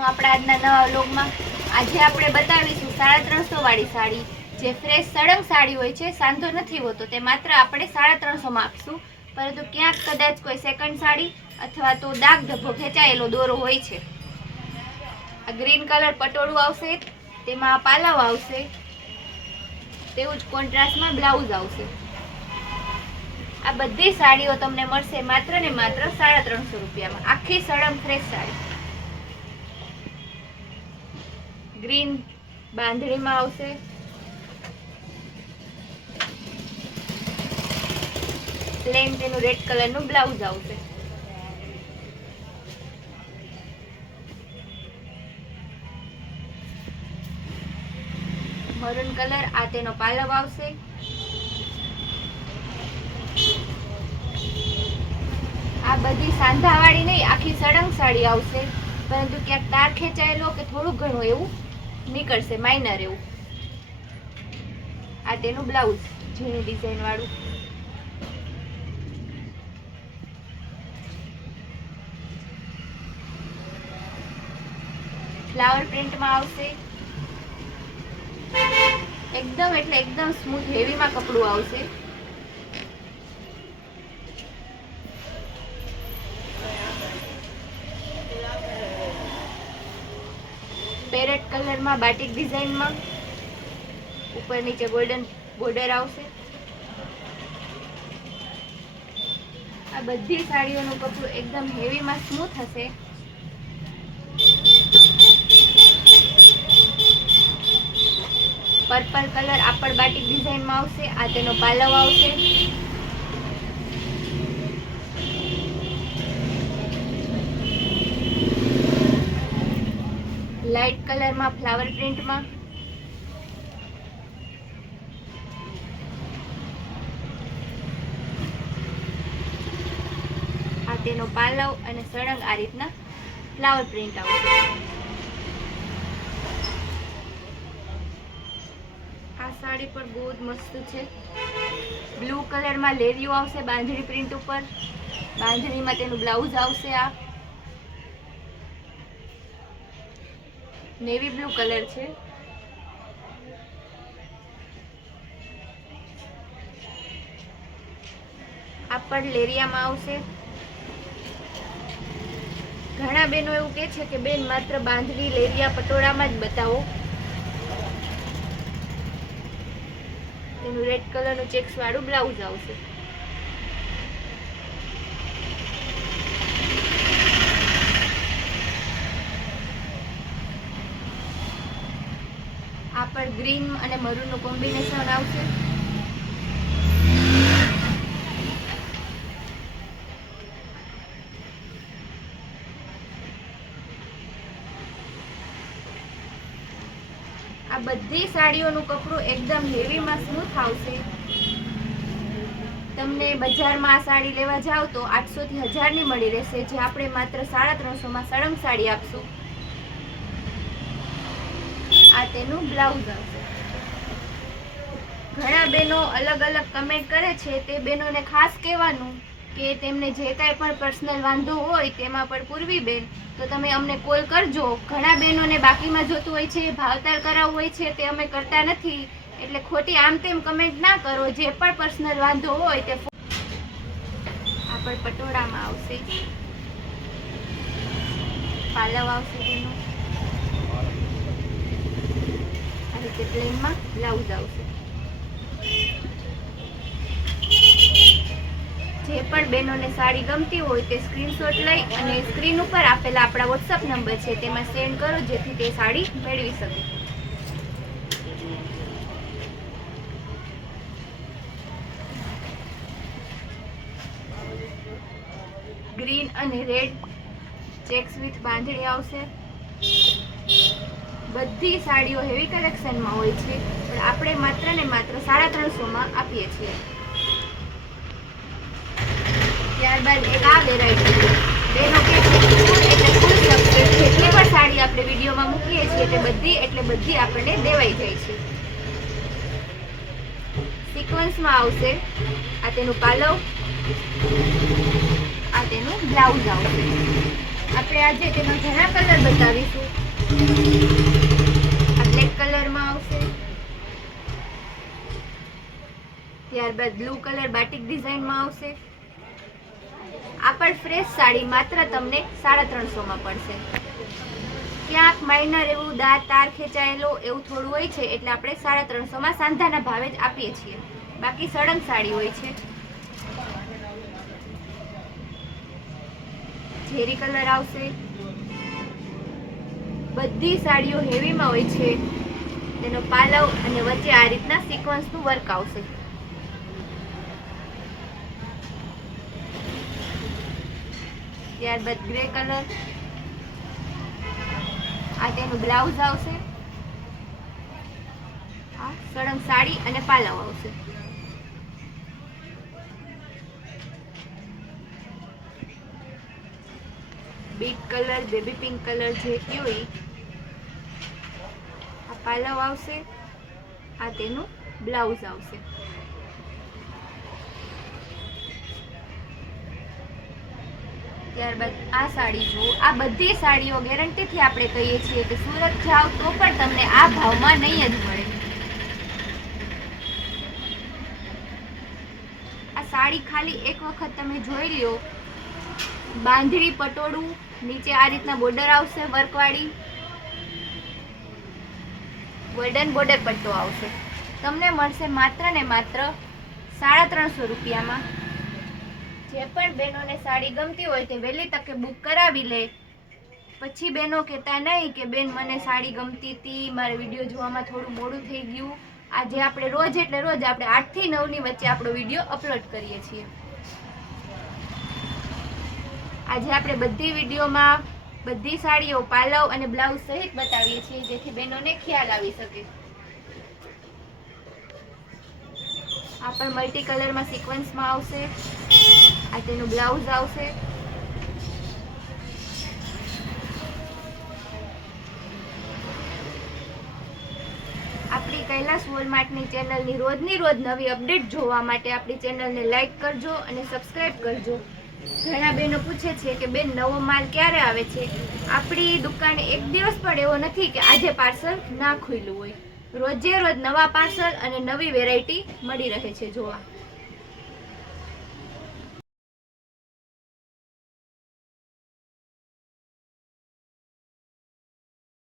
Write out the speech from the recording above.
હું આપણા આજના નવા વ્લોગમાં. આજે આપણે બતાવીશું 350 વાળી સાડી, જે ફ્રેશ સળંગ સાડી હોય છે, સાંધો નથી હોતો, તે માત્ર આપણે 350 માં આપશું. પરંતુ ક્યાંક કદાચ કોઈ સેકન્ડ સાડી અથવા તો દાગ ધબ્બો ખેંચાયેલો દોરો હોય છે. આ ગ્રીન કલર પટોળું આવશે, તેમાં પાલવ આવશે, તેવું જ કોન્ટ્રાસ્ટમાં બ્લાઉઝ આવશે. આ બધી સાડીઓ તમને મળશે માત્ર ને માત્ર 350 રૂપિયામાં. આખી સળંગ ફ્રેશ સાડી ગ્રીન બાંધણીમાં આવશે. પ્લેન તેનું રેડ કલરનું બ્લાઉઝ આવશે. મરૂન કલર, આ તેનો પાલવ આવશે. આ બધી સાંધાવાળી નહીં, આખી સળંગ સાડી આવશે, પરંતુ ક્યાંક તાર ખેંચાયેલો કે થોડું ઘણું એવું નીકળશે, માઇનર એવું. આ તેનું બ્લાઉઝ ઝીણી ડિઝાઇન વાળું. ફ્લાવર પ્રિન્ટમાં આવશે. એકદમ એટલે એકદમ સ્મૂથ હેવીમાં કપડું આવશે. પેરેટ કલરમાં બાટિક ડિઝાઇનમાં ઉપર નીચે ગોલ્ડન બોર્ડર આવશે. આ બધી સાડીઓનું કપડું એકદમ હેવીમાં સ્મૂથ હશે. પર્પલ કલર આપડ બાટિક ડિઝાઇનમાં આવશે. આ તેનો પાલવ આવશે. લાઇટ કલરમાં ફ્લાવર પ્રિન્ટમાં. આ તેનો પાલવ અને સળંગ આ રીતના ફ્લાવર પ્રિન્ટ આવશે. આ સાડી પણ બહુ જ મસ્ત છે. બ્લુ કલરમાં લેરિયો આવશે બાંધણી પ્રિન્ટ ઉપર. બાંધણીમાં તેનું બ્લાઉઝ આવશે. આ નેવી બ્લુ કલર છે. આ પણ લેરિયામાં આવશે. ઘણા બહેનો એવું કહે છે કે બેન માત્ર બાંધણી લેરિયા પટોળામાં જ બતાવો. તેનું રેડ કલરનું ચેક્સ વાળું બ્લાઉઝ આવશે. આ પણ ગ્રીન અને મરૂનનું કોમ્બિનેશન આવશે. આ બધી સાડીઓનું કપડું એકદમ હેવીમાં સ્મૂથ આવશે. તમને બજારમાં આ સાડી લેવા જાવ તો 800 થી 1000 ની મળી રહેશે, જે આપણે માત્ર 350 માં સળંગ સાડી આપશું. આ તેનું બ્લાઉઝ આવશે. ઘણા બહેનો અલગ અલગ કમેન્ટ કરે છે, તે બહેનોને ખાસ કહેવાનું કે તેમને જે કાંઈ પણ પર્સનલ વાંધો હોય તેમાં પણ પૂર્વી બેન તો તમે અમને કોલ કરજો. ઘણા બહેનોને બાકીમાં જોતું હોય છે, ભાવતાલ કરાવવું હોય છે, તે અમે કરતા નથી, એટલે ખોટી આમ તેમ કમેન્ટ ના કરો. જે પણ પર્સનલ વાંધો હોય તે આ પણ પટોળામાં આવશે. પાલવ આવશે તેનો. આ રીતે પ્લેનમાં બ્લાઉઝ આવશે. જે પણ બહેનોને સાડી ગમતી હોય તે સ્ક્રીનશોટ લઈ અને સ્ક્રીન ઉપર આપેલા આપણા વોટ્સઅપ નંબર છે તેમાં સેન્ડ કરો, જેથી તે સાડી મેળવી શકે. ગ્રીન અને રેડ ચેક્સ વિથ બાંધણી આવશે. બધી સાડીઓ હેવી કલેક્શનમાં હોય છે, પણ આપણે માત્ર ને માત્ર 350 માં આપીએ છીએ. ત્યારબાદ એક આ વેરાયટી બેનો કે ફૂલ એટલે ફૂલ સક્સેસ. જેટલી પણ સાડી આપણે વિડીયોમાં મૂકીએ છીએ તે બધી એટલે બધી આપણને દેવાઈ જાય છે. સિક્વન્સમાં આવશે. આ તેનું પાલવ, આ તેનું બ્લાઉઝ આવશે. આ આપણે આજે તેમાં ઘણા કલર બતાવીશું. આ બ્લેક કલરમાં આવશે, ત્યારબાદ બ્લુ કલર બાટિક ડિઝાઇનમાં આવશે. આ પણ ફ્રેશ સાડી માત્ર તમને 350 માં પડશે. ક્યાંક માઇનર એવું તાર ખેંચાયેલો એવું થોડું હોય છે, એટલે આપણે 350 માં સાંધાના ભાવે જ આપીએ છીએ. બાકી સળંગ સાડી હોય છે. ઝેરી કલર આવશે. બધી સાડીઓ હેવીમાં હોય છે. તેનો પાલવ અને વચ્ચે આ રીતના સિક્વન્સનું વર્ક આવશે. ત્યારબાદ ગ્રે કલર, આ તેનું બ્લાઉઝ આવશે. આ સળંગ સાડી અને પાલવ આવશે. Bit colour, baby pink colour જે કયો આ પાલવ આવશે. આ તેનું બ્લાઉઝ આવશે. ત્યારબાદ આ સાડી જુઓ. આ બધી સાડીઓ ગેરંટીથી આપણે કહીએ છીએ કે સુરત જાઓ તો પણ તમને આ ભાવમાં નહીં જ મળે. આ સાડી ખાલી એક વખત તમે જોઈ લ્યો. બાંધણી પટોળું, નીચે આ રીતના બોર્ડર આવશે વર્કવાળી, ગોલ્ડન બોર્ડર પટ્ટો આવશે. તમને મળશે માત્ર ને માત્ર 350 રૂપિયામાં. જે પણ બહેનોને સાડી ગમતી હોય તે વહેલી તકે બુક કરાવી લે. પછી બહેનો કહેતા નહીં કે બેન મને સાડી ગમતી હતી, મારે વિડીયો જોવામાં થોડું મોડું થઈ ગયું. આજે આપણે રોજ એટલે રોજ આપણે 8 થી 9 ની વચ્ચે આપણો વિડીયો અપલોડ કરીએ છીએ. આજે આપણે બધી વિડીયોમાં બધી સાડીઓ પાલવ અને બ્લાઉઝ સહિત બતાવીએ છીએ, જેથી બહેનોને ખ્યાલ આવી શકે. આ પણ મલ્ટી કલરમાં સિક્વન્સમાં આવશે. આ તેનું બ્લાઉઝ આવશે. આપણી કૈલાસ વોલમાર્ટની ચેનલની રોજની રોજ નવી અપડેટ જોવા માટે આપણી ચેનલને લાઈક કરજો અને સબસ્ક્રાઇબ કરજો. ઘણા બહેનો પૂછે છે કે બેન નવો માલ ક્યારે આવે છે? આપણી દુકાને એક દિવસ પણ એવો નથી કે આજે પાર્સલ ના ખુલ્યું હોય. રોજે રોજ નવા પાર્સલ અને નવી વેરાયટી મળી રહે છે જોવા.